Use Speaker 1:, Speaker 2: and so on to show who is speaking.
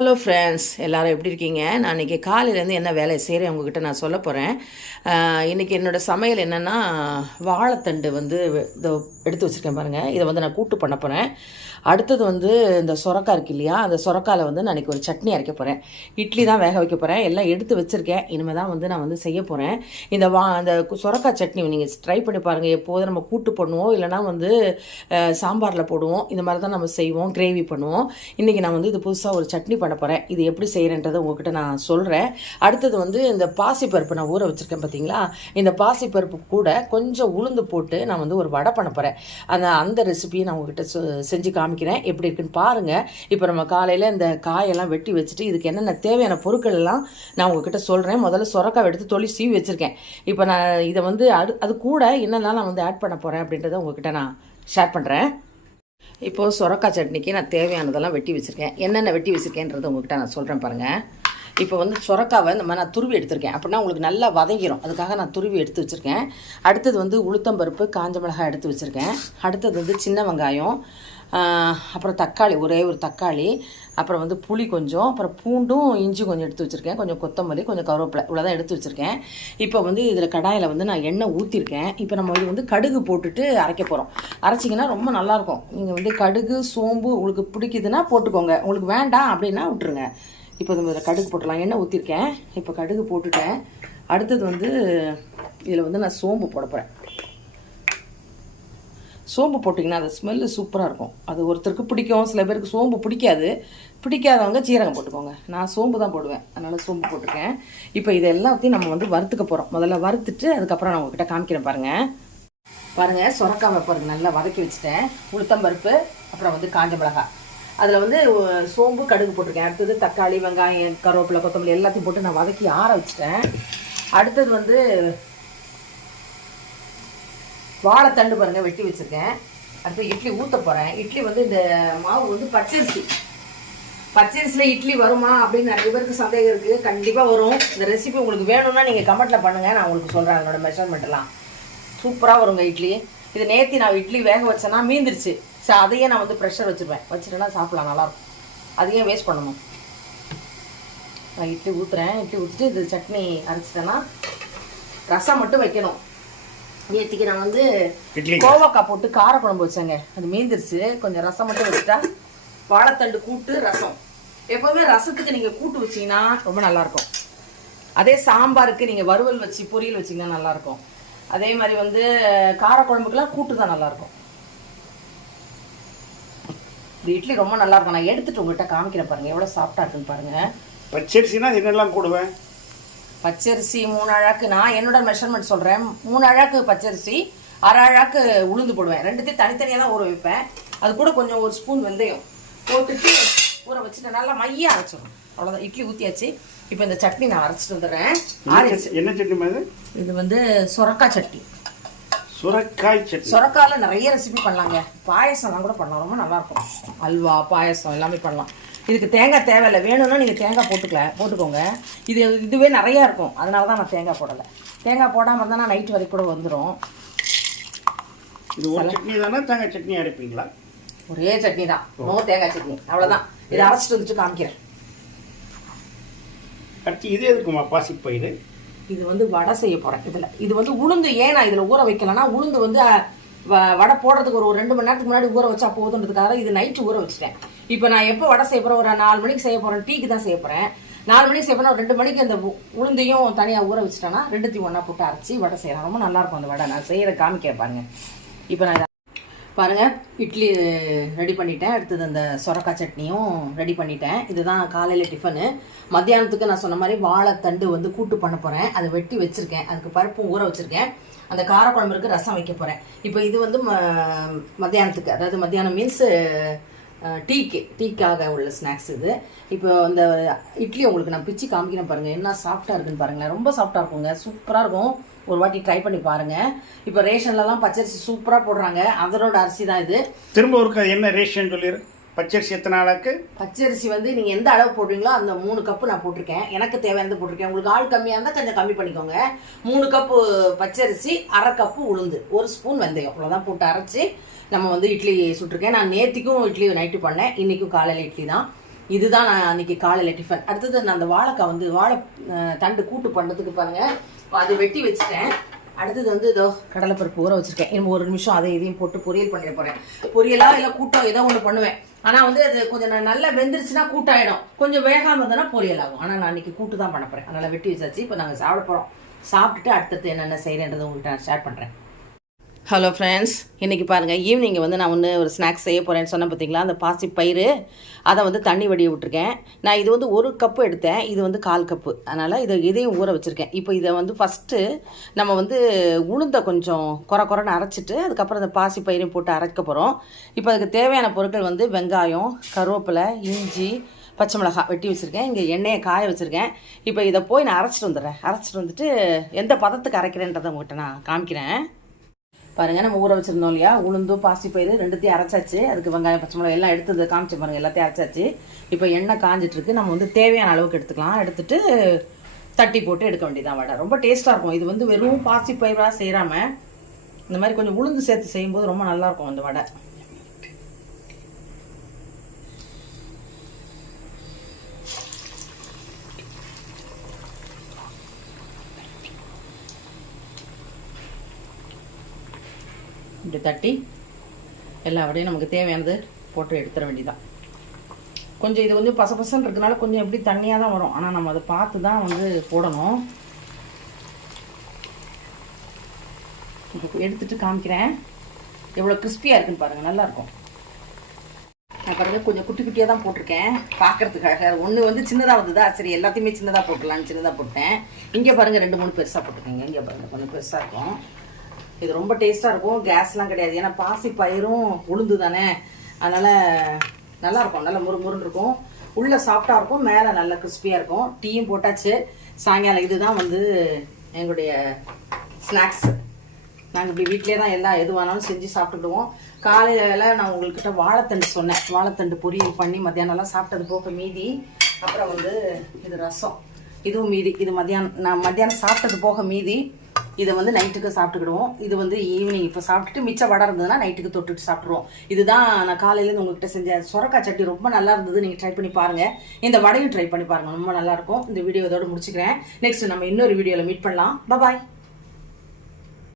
Speaker 1: Hello friends எல்லாரும் எப்படி இருக்கீங்க? நான் இன்றைக்கி காலையிலேருந்து என்ன வேலையை செய்கிறேன் உங்ககிட்ட நான் சொல்ல போகிறேன் இன்றைக்கி என்னோடய சமையல் என்னென்னா வாழைத்தண்டு வந்து எடுத்து வச்சுருக்கேன் பாருங்கள் இதை வந்து நான் கூட்டு பண்ண போகிறேன் அடுத்தது வந்து இந்த சொரக்கா இருக்கு இல்லையா? அந்த சொரக்காயில் வந்து நான் இன்றைக்கி ஒரு சட்னி அரைக்க போகிறேன் இட்லி தான் வேக வைக்க போகிறேன் எல்லாம் எடுத்து வச்சுருக்கேன். இனிமேல் தான் வந்து நான் வந்து செய்ய போகிறேன் இந்த வா அந்த கு- சொரக்காய் சட்னி நீங்கள் ட்ரை பண்ணி பாருங்கள் எப்போதும் நம்ம கூட்டு பண்ணுவோம். இல்லைனா வந்து சாம்பாரில் போடுவோம். இந்த மாதிரி தான் நம்ம செய்வோம். கிரேவி பண்ணுவோம். இன்றைக்கி நான் வந்து இது புதுசாக ஒரு சட்னி பண்ண போகிறேன் இது எப்படி செய்கிறேன்றதை உங்ககிட்ட நான் சொல்கிறேன் அடுத்தது வந்து இந்த பாசிப்பருப்பு நான் ஊற வச்சுருக்கேன் பார்த்தீங்களா இந்த பாசிப்பருப்பு கூட கொஞ்சம் உளுந்து போட்டு நான் வந்து ஒரு வடை பண்ண போகிறேன் அந்த அந்த ரெசிபியை நான் உங்ககிட்ட செஞ்சு செஞ்சு காமிக்கிறேன் எப்படி இருக்குன்னு பாருங்கள் இப்போ நம்ம காலையில் இந்த காயெல்லாம் வெட்டி வச்சுட்டு இதுக்கு என்னென்ன தேவையான பொருட்கள் எல்லாம் நான் உங்ககிட்ட சொல்கிறேன் முதல்ல சொரக்காய் எடுத்து தொழில் சீவி வச்சுருக்கேன். இப்போ நான் இதை வந்து அது அது கூட என்னெல்லாம் நான் வந்து ஆட் பண்ண போகிறேன் அப்படின்றத உங்ககிட்ட நான் ஷேர் பண்ணுறேன் இப்போது சொரக்காய் சட்னிக்கு நான் தேவையானதெல்லாம் வெட்டி வச்சுருக்கேன். என்னென்ன வெட்டி வச்சுருக்கேன்றதை உங்ககிட்ட நான் சொல்கிறேன் பாருங்கள் இப்போ வந்து சொரக்காவை இந்த மாதிரி நான் துருவி எடுத்திருக்கேன். அப்படின்னா உங்களுக்கு நல்லா வதங்கிரும். அதுக்காக நான் துருவி எடுத்து வச்சுருக்கேன். அடுத்தது வந்து உளுத்தம்பருப்பு காஞ்ச மிளகாய் எடுத்து வச்சுருக்கேன். அடுத்தது வந்து சின்ன வெங்காயம் அப்புறம் தக்காளி ஒரே ஒரு தக்காளி அப்புறம் வந்து புளி கொஞ்சம் அப்புறம் பூண்டும் இஞ்சி கொஞ்சம் எடுத்து வச்சுருக்கேன். கொஞ்சம் கொத்தமல்லி கொஞ்சம் கருவேப்பிலை இவ்வளோதான் எடுத்து வச்சுருக்கேன். இப்போ வந்து இதில் கடாயில் வந்து நான் எண்ணெய் ஊற்றிருக்கேன் இப்போ நம்ம இது வந்து கடுகு போட்டுட்டு அரைக்க போகிறோம் அரைச்சிங்கன்னா ரொம்ப நல்லாயிருக்கும். நீங்கள் வந்து கடுகு சோம்பு உங்களுக்கு பிடிக்குதுன்னா போட்டுக்கோங்க. உங்களுக்கு வேண்டாம் அப்படின்னா விட்டுருங்க. இப்போ நம்ம இதில் கடுகு போட்டுடலாம். எண்ணெய் ஊற்றிருக்கேன் இப்போ கடுகு போட்டுட்டேன். அடுத்தது வந்து இதில் வந்து நான் சோம்பு போட போகிறேன் சோம்பு போட்டிங்கன்னா அது ஸ்மெல்லு சூப்பராக இருக்கும். அது ஒருத்தருக்கு பிடிக்கும் சில பேருக்கு சோம்பு பிடிக்காது. பிடிக்காதவங்க சீரகம் போட்டுக்கோங்க. நான் சோம்பு தான் போடுவேன். அதனால் சோம்பு போட்டிருக்கேன் இப்போ இது எல்லாத்தையும் நம்ம வந்து வறுத்துக்க போகிறோம் முதல்ல வறுத்துட்டு அதுக்கப்புறம் நான் உங்ககிட்ட காமிக்கிறேன் பாருங்கள் பாருங்கள் சொரக்காவை பாருங்கள் நல்லா வதக்கி வச்சுட்டேன். உளுத்தம்பருப்பு அப்புறம் வந்து காஞ்ச மிளகாய் அதில் வந்து சோம்பு கடுகு போட்டிருக்கேன். அடுத்தது தக்காளி வெங்காயம் கருவேப்பிலை கொத்தமல்லி எல்லாத்தையும் போட்டு நான் வதக்கி ஆற வச்சுட்டேன். அடுத்தது வந்து வாழைத்தண்டு பாருங்கள் வெட்டி வச்சிருக்கேன். அடுத்து இட்லி ஊற்ற போகிறேன் இட்லி வந்து இந்த மாவு வந்து பச்சரிசி. பச்சரிசியில் இட்லி வருமா அப்படின்னு நிறைய பேருக்கு சந்தேகம் இருக்குது கண்டிப்பாக வரும். இந்த ரெசிபி உங்களுக்கு வேணும்னா நீங்கள் கமெண்ட்டில் பண்ணுங்கள் நான் உங்களுக்கு சொல்கிறேன் அதனோட மெஷர்மெண்ட்லாம் சூப்பராக வருங்க இட்லி. இது நேற்று நான் இட்லி வேக வச்சேன்னா மீந்துருச்சு. ஸோ அதையே நான் வந்து ப்ரெஷர் வச்சுருவேன். வச்சுட்டேன்னா சாப்பிட்லாம் நல்லாயிருக்கும். அதையே வேஸ்ட் பண்ணணும். நான் இட்லி ஊற்றுறேன் இட்லி ஊற்றிட்டு இது சட்னி அரைச்சிட்டேன்னா ரசம் மட்டும் வைக்கணும். நேத்திக்கு நான் வந்து கோவக்காய் போட்டு காரக்குழம்பு வச்சேங்க. அது மீந்துருச்சு. கொஞ்சம் ரசம் மட்டும் வச்சுட்டா வாழைத்தண்டு கூட்டு ரசம். எப்போவுமே ரசத்துக்கு நீங்கள் கூட்டு வச்சீங்கன்னா ரொம்ப நல்லாயிருக்கும். அதே சாம்பாருக்கு நீங்கள் வறுவல் வச்சு பொரியல் வச்சீங்கன்னா நல்லாயிருக்கும். அதே மாதிரி வந்து காரக்குழம்புக்கெல்லாம் கூட்டு தான் நல்லாயிருக்கும். இந்த இட்லி ரொம்ப நல்லா இருக்கும். நான் எடுத்துட்டு உங்கள்கிட்ட காமிக்கிறேன் பாருங்க. எவ்வளோ சாஃப்டாக இருக்குன்னு பாருங்க.
Speaker 2: பச்சரிசினா என்னெல்லாம் போடுவேன்?
Speaker 1: பச்சரிசி மூணு அழாக்கு. நான் என்னோட மெஷர்மெண்ட் சொல்கிறேன் மூணு அழாக்கு பச்சரிசி அரை அழாக்கு உளுந்து போடுவேன். ரெண்டுத்தையும் தனித்தனியாக தான் ஊற வைப்பேன். அது கூட கொஞ்சம் ஒரு ஸ்பூன் வெந்தயம் போட்டுட்டு ஊற வச்சுட்டு நல்லா மையாக அரைச்சிடும் அவ்வளோதான் இட்லி ஊற்றியாச்சு இப்போ இந்த சட்னி நான் அரைச்சிட்டு வந்துடுறேன்.
Speaker 2: என்ன சட்னி? மாதிரி
Speaker 1: இது? வந்து சொரக்காய் சட்னி.
Speaker 2: சுரக்காய் சட்னி.
Speaker 1: சொரக்காயில் நிறைய ரெசிபி பண்ணலாங்க. பாயசம்லாம் கூட பண்ணலாம். ரொம்ப நல்லாயிருக்கும் அல்வா பாயசம் எல்லாமே பண்ணலாம். இதுக்கு தேங்காய் தேவையில்லை. வேணும்னா நீங்கள் தேங்காய் போட்டுக்கல போட்டுக்கோங்க. இது இதுவே நிறையா இருக்கும். அதனால தான் நான் தேங்காய் போடலை. தேங்காய் போடாமல் இருந்தால் நைட் வரைக்கும் கூட வந்துடும்
Speaker 2: இது ஒரு சட்னி தானே? தேங்காய் சட்னி அரைப்பீங்களா?
Speaker 1: ஒரே சட்னி தான். நோ தேங்காய் சட்னி. அவ்வளோதான் இதை அரைச்சிட்டு வந்துட்டு காமிக்கிறேன்.
Speaker 2: அடுத்து இது எதுக்குமா பாசிப்பயிறு
Speaker 1: இது வந்து வடை செய்ய போகிறேன் இதில். இது வந்து உளுந்து ஏன் நான் இதில் ஊற வைக்கலன்னா உளுந்து வந்து வடை போடுறதுக்கு ஒரு ஒரு ரெண்டு மணி நேரத்துக்கு முன்னாடி ஊற வச்சா போதுன்றதுக்காக இது நைட்டு ஊற வச்சுட்டேன். இப்போ நான் எப்போ வடை செய்ய போகிறேன் ஒரு நாலு மணிக்கு செய்ய போகிறேன் டீக்கு தான் செய்ய போகிறேன் நாலு மணிக்கு செய்ய போறேன், ரெண்டு மணிக்கு அந்த உளுந்தையும் தனியாக ஊற வச்சுட்டேன்னா ரெண்டுத்தையும் ஒன்றா போட்டு அரைச்சி வடை செய்யலாம். ரொம்ப நல்லாயிருக்கும் அந்த வடை. நான் செய்கிற காமிக்க பாருங்க. இப்போ நான் பாருங்கள் பாருங்க. இட்லி ரெடி பண்ணிட்டேன். அடுத்தது அந்த சொரக்காய் சட்னியும் ரெடி பண்ணிட்டேன். இதுதான் காலையில் டிஃபனு. மத்தியானத்துக்கு நான் சொன்ன மாதிரி வாழைத்தண்டு வந்து கூட்டு பண்ண போகிறேன் அதை வெட்டி வச்சுருக்கேன். அதுக்கு பருப்பும் ஊற வச்சுருக்கேன். அந்த காரக்குழம்புக்கு ரசம் வைக்க போகிறேன் இப்போ இது வந்து ம- மத்தியானத்துக்கு. அதாவது மத்தியானம் மீன்ஸ் டீக்கு டீக்காக உள்ள ஸ்நாக்ஸ் இது. இப்போ இந்த இட்லி உங்களுக்கு நான் பிச்சு காமிக்கிறேன் பாருங்கள் என்ன சாஃப்டாக இருக்குன்னு பாருங்களேன். ரொம்ப சாஃப்டாக இருக்குங்க. சூப்பராக இருக்கும். ஒரு வாட்டி ட்ரை பண்ணி பாருங்கள் இப்போ ரேஷன்லலாம் பச்சரிசி சூப்பராக போடுறாங்க. அதனோட அரிசி தான் இது.
Speaker 2: திரும்ப ஒரு என்ன ரேஷன் சொல்லிடு பச்சரிசி எத்தனை ஆளாக்கு
Speaker 1: பச்சரிசி வந்து நீங்கள் எந்த அளவு போடுறீங்களோ அந்த மூணு கப்பு நான் போட்டிருக்கேன். எனக்கு தேவையானது போட்டிருக்கேன். உங்களுக்கு ஆள் கம்மியாக இருந்தால் கொஞ்சம் கம்மி பண்ணிக்கோங்க. மூணு கப்பு பச்சரிசி அரை கப்பு உளுந்து ஒரு ஸ்பூன் வெந்தயம். அவ்வளோதான் போட்டு அரைச்சி நம்ம வந்து இட்லி சுட்டிருக்கேன். நான் நேத்திக்கும் இட்லி நைட்டு பண்ணேன். இன்றைக்கும் காலையில் இட்லி தான். இதுதான் நான் அன்னைக்கு காலையில் டிஃபன் அடுத்தது நான் அந்த வாழைக்காய் வந்து வாழை தண்டு கூட்டு பண்ணுறதுக்கு பாருங்க. அது வெட்டி வச்சுட்டேன். அடுத்தது வந்து இதோ கடலைப்பருப்பு ஊற வச்சிருக்கேன். இன்னும் ஒரு நிமிஷம் அதை இதையும் போட்டு பொரியல் பண்ணிட போகிறேன் பொரியலா இல்லை கூட்டம் ஏதோ ஒன்று பண்ணுவேன். ஆனால் வந்து அது கொஞ்சம் நான் நல்லா வெந்துருச்சுன்னா கூட்டாயிடும். கொஞ்சம் வேகாமல் இருந்ததுன்னா பொரியல் ஆகும். ஆனால் நான் அன்றைக்கி கூட்டு தான் பண்ண போகிறேன் அதனால் வெட்டி வச்சாச்சு. இப்போ நாங்கள் சாப்பிட போகிறோம் சாப்பிட்டுட்டு அடுத்தது என்னென்ன செய்கிறேன்றதை உங்கள்கிட்ட நான் ஷேர் பண்ணுறேன் ஹலோ ஃப்ரெண்ட்ஸ் இன்றைக்கி பாருங்கள் ஈவினிங் வந்து நான் ஒன்று ஒரு ஸ்நாக்ஸ் செய்ய போகிறேன்னு சொன்னேன் பார்த்தீங்களா அந்த பாசி பயிறு. அதை வந்து தண்ணி வடிய விட்டுருக்கேன். நான் இது வந்து ஒரு கப்பு எடுத்தேன். இது வந்து கால் கப்பு அதனால் இதை இதையும் ஊற வச்சுருக்கேன். இப்போ இதை வந்து ஃபஸ்ட்டு நம்ம வந்து உளுந்தை கொஞ்சம் குறை குறைன்னு அரைச்சிட்டு அதுக்கப்புறம் அந்த பாசி பயிரையும் போட்டு அரைக்க போகிறோம் இப்போ அதுக்கு தேவையான பொருட்கள் வந்து வெங்காயம் கருவேப்பிலை இஞ்சி பச்சை மிளகாய் வெட்டி வச்சுருக்கேன். இங்கே எண்ணெயை காய வச்சுருக்கேன். இப்போ இதை போய் நான் அரைச்சிட்டு வந்துடுறேன். அரைச்சிட்டு வந்துட்டு எந்த பதத்துக்கு அரைக்கிறேன்றதை உங்கள்கிட்ட நான் காமிக்கிறேன். பாருங்க நம்ம ஊற வச்சிருந்தோம் இல்லையா? உளுந்து பாசி பாசிப்பயிறு ரெண்டுத்தையும் அரைச்சாச்சு. அதுக்கு வெங்காயம் பச்சை மிளகாய் எல்லாம் எடுத்தது காமிச்சு பாருங்க எல்லாத்தையும் அரைச்சாச்சு. இப்போ எண்ணெய் காஞ்சிட்டு இருக்கு நம்ம வந்து தேவையான அளவுக்கு எடுத்துக்கலாம். எடுத்துட்டு தட்டி போட்டு எடுக்க வேண்டியதான் வடை. ரொம்ப டேஸ்ட்டாக இருக்கும். இது வந்து வெறும் பாசி பாசிப்பயிராக செய்யாம இந்த மாதிரி கொஞ்சம் உளுந்து சேர்த்து செய்யும்போது ரொம்ப நல்லா இருக்கும் அந்த வடை. இப்படி தட்டி எல்லாவடையும் நமக்கு தேவையானது போட்டு எடுத்துட வேண்டியதான் கொஞ்சம் இது வந்து பசபசன்னு இருக்கனால கொஞ்சம் எப்படி தண்ணியாக தான் வரும். ஆனால் நம்ம அதை பார்த்து தான் வந்து போடணும். எடுத்துட்டு காமிக்கிறேன். எவ்வளோ கிறிஸ்பியாக இருக்குன்னு பாருங்கள் நல்லாயிருக்கும் நான் பாருங்கள் கொஞ்சம் குட்டி குட்டியாக தான் போட்டிருக்கேன். பார்க்கறதுக்காக. ஒன்று வந்து சின்னதாக வந்ததா? சரி எல்லாத்தையுமே சின்னதாக போட்டுடலான்னு சின்னதாக போட்டேன். இங்கே பாருங்கள் ரெண்டு மூணு பெருசாக போட்டிருக்கேங்க இங்கே பாருங்கள் கொஞ்சம் பெருசாக இருக்கும். இது ரொம்ப டேஸ்ட்டாக இருக்கும். கேஸ்லாம் கிடையாது. ஏன்னா பாசி பயிரும் உளுந்து தானே அதனால் நல்லாயிருக்கும் நல்லா முறு முருன்னு இருக்கும். உள்ளே சாஃப்டாக இருக்கும். மேலே நல்லா கிறிஸ்பியாக இருக்கும். டீயும் போட்டாச்சு. சாயங்காலம் இதுதான் வந்து எங்களுடைய ஸ்நாக்ஸ் நாங்கள் இப்படி வீட்டிலே தான் எல்லாம் எது வேணாலும் செஞ்சு சாப்பிட்டுடுவோம் காலையில நான் உங்கள்கிட்ட வாழைத்தண்டு சொன்னேன். வாழைத்தண்டு பொரியல் பண்ணி மத்தியானம்லாம் சாப்பிட்டது போக மீதி. அப்புறம் வந்து இது ரசம். இதுவும் மீதி. இது மத்தியானம் நான் மத்தியானம் சாப்பிட்டது போக மீதி. இதை வந்து நைட்டுக்கு சாப்பிட்டுக்கிடுவோம். இது வந்து ஈவினிங் இப்போ சாப்பிட்டுட்டு மிச்ச வடை இருந்ததுன்னா நைட்டுக்கு தொட்டுட்டு சாப்பிட்ருவோம் இதுதான் நான் காலையிலேருந்து உங்ககிட்ட செஞ்ச சுரக்காய் சட்டி ரொம்ப நல்லா இருந்தது. நீங்கள் ட்ரை பண்ணி பாருங்கள் இந்த வடையும் ட்ரை பண்ணி பாருங்கள் ரொம்ப நல்லாயிருக்கும் இந்த வீடியோ இதோட முடிச்சுக்கிறேன். நெக்ஸ்ட் நம்ம இன்னொரு வீடியோவில் மீட் பண்ணலாம். பாய்